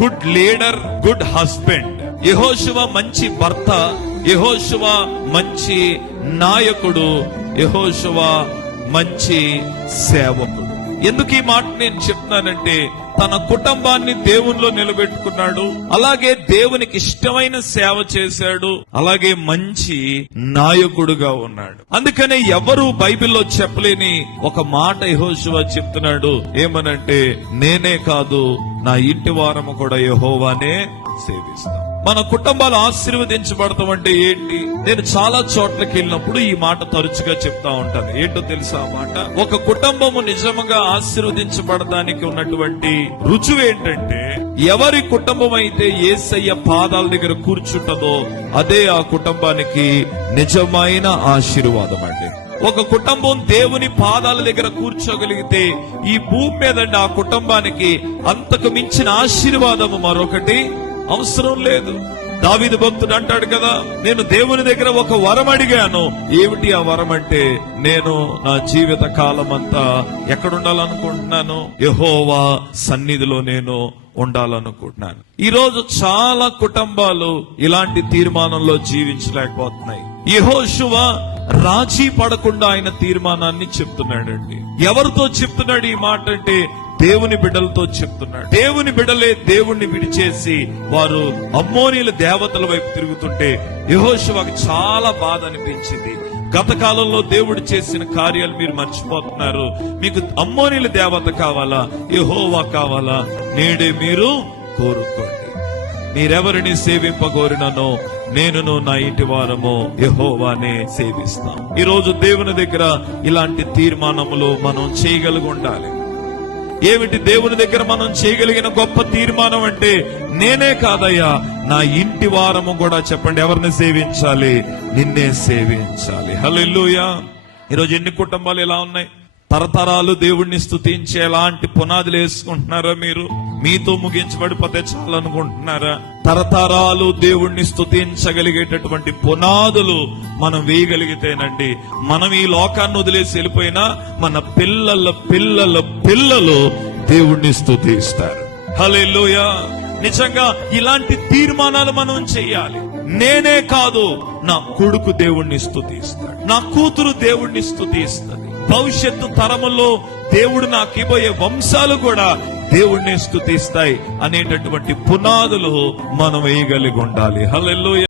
Good leader, good husband. యెహోషువ మంచి భర్త, యెహోషువ మంచి నాయకుడు, యెహోషువ మంచి సేవకుడు. ఎందుకు ఈ మాట నేను చెప్తున్నానంటే, తన కుటుంబాన్ని దేవునిలో నిలబెట్టుకున్నాడు, అలాగే దేవునికి ఇష్టమైన సేవ చేశాడు, అలాగే మంచి నాయకుడుగా ఉన్నాడు. అందుకనే ఎవరు బైబిల్లో చెప్పలేని ఒక మాట యెహోషువ చెప్తున్నాడు. ఏమనంటే, నేనే కాదు నా ఇంటి వారము కూడా యెహోవానే సేవిస్తాం. మన కుటుంబాలు ఆశీర్వదించబడతాం అంటే ఏంటి? నేను చాలా చోట్లకి వెళ్ళినప్పుడు ఈ మాట తరచుగా చెప్తా ఉంటాను. ఏంటో తెలుసా ఆ మాట? ఒక కుటుంబము నిజంగా ఆశీర్వదించబడడానికి ఉన్నటువంటి రుజువు ఏంటంటే, ఎవరి కుటుంబం అయితే యేసయ్య పాదాల దగ్గర కూర్చుంటదో అదే ఆ కుటుంబానికి నిజమైన ఆశీర్వాదం అండి. ఒక కుటుంబం దేవుని పాదాల దగ్గర కూర్చోగలిగితే ఈ భూమి మీద ఆ కుటుంబానికి అంతకు మించిన ఆశీర్వాదము మరొకటి అవసరం లేదు. దావీదు భక్తుడు అంటాడు కదా, నేను దేవుని దగ్గర ఒక వరం అడిగాను. ఏమిటి ఆ వరం అంటే, నేను నా జీవిత కాలం అంతా ఎక్కడుండాలనుకుంటున్నాను? యెహోవా సన్నిధిలో నేను ఉండాలనుకుంటున్నాను. ఈ రోజు చాలా కుటుంబాలు ఇలాంటి తీర్మానంలో జీవించలేకపోతున్నాయి. యెహోషువ రాజీ పడకుండా ఆయన తీర్మానాన్ని చెప్తున్నాడండి. ఎవరితో చెప్తున్నాడు ఈ మాట అంటే, దేవుని బిడ్డలతో చెప్తున్నాడు. దేవుని బిడ్డలే దేవుణ్ణి విడిచేసి వారు అమ్మోనీల దేవతల వైపు తిరుగుతుంటే యెహోషువకు చాలా బాధ అనిపించింది. గత కాలంలో దేవుడు చేసిన కార్యాలు మీరు మర్చిపోతున్నారు. మీకు అమ్మోనీల దేవత కావాలా, యెహోవా కావాలా? నేడే మీరు కోరుకోండి. మీరెవరిని సేవింపగోరిననో నేనును నా ఇంటి వారము యెహోవానే సేవిస్తాం. ఈ రోజు దేవుని దగ్గర ఇలాంటి తీర్మానములు మనం చేయగలిగి ఉండాలి. ఏమిటి దేవుని దగ్గర మనం చేయగలిగిన గొప్ప తీర్మానం అంటే, నేనే కాదయ్యా నా ఇంటి వారము కూడా, చెప్పండి, ఎవరిని సేవించాలి? నిన్నే సేవించాలి. హల్లెలూయా. ఈరోజు ఎన్ని కుటుంబాలు ఇలా ఉన్నాయి? తరతరాలు దేవుణ్ణి స్తుతించే ఎలాంటి పునాదులు వేసుకుంటున్నారా? మీరు మీతో ముగించబడిపోతే చాలు అనుకుంటున్నారా? తరతరాలు దేవుణ్ణి స్తుతించగలిగేటటువంటి పునాదులు మనం వేయగలిగితేనండి, మనం ఈ లోకాన్ని వదిలేసి వెళ్ళిపోయినా మన పిల్లల పిల్లల పిల్లలు దేవుణ్ణి స్తుతిస్తారు. హల్లెలూయా. నిజంగా ఇలాంటి తీర్మానాలు మనం చెయ్యాలి. నేనే కాదు, నా కొడుకు దేవుణ్ణి స్తుతిస్తాడు, నా కూతురు దేవుణ్ణి స్తుతిస్తుంది, భవిష్యత్తు తరములో దేవుడు నాకు ఇవ్వబోయే వంశాలు కూడా దేవుణ్ణి స్తుతిస్తాయి అనేటటువంటి పునాదులు మనం వేయగలిగి ఉండాలి. హల్లెలూయా.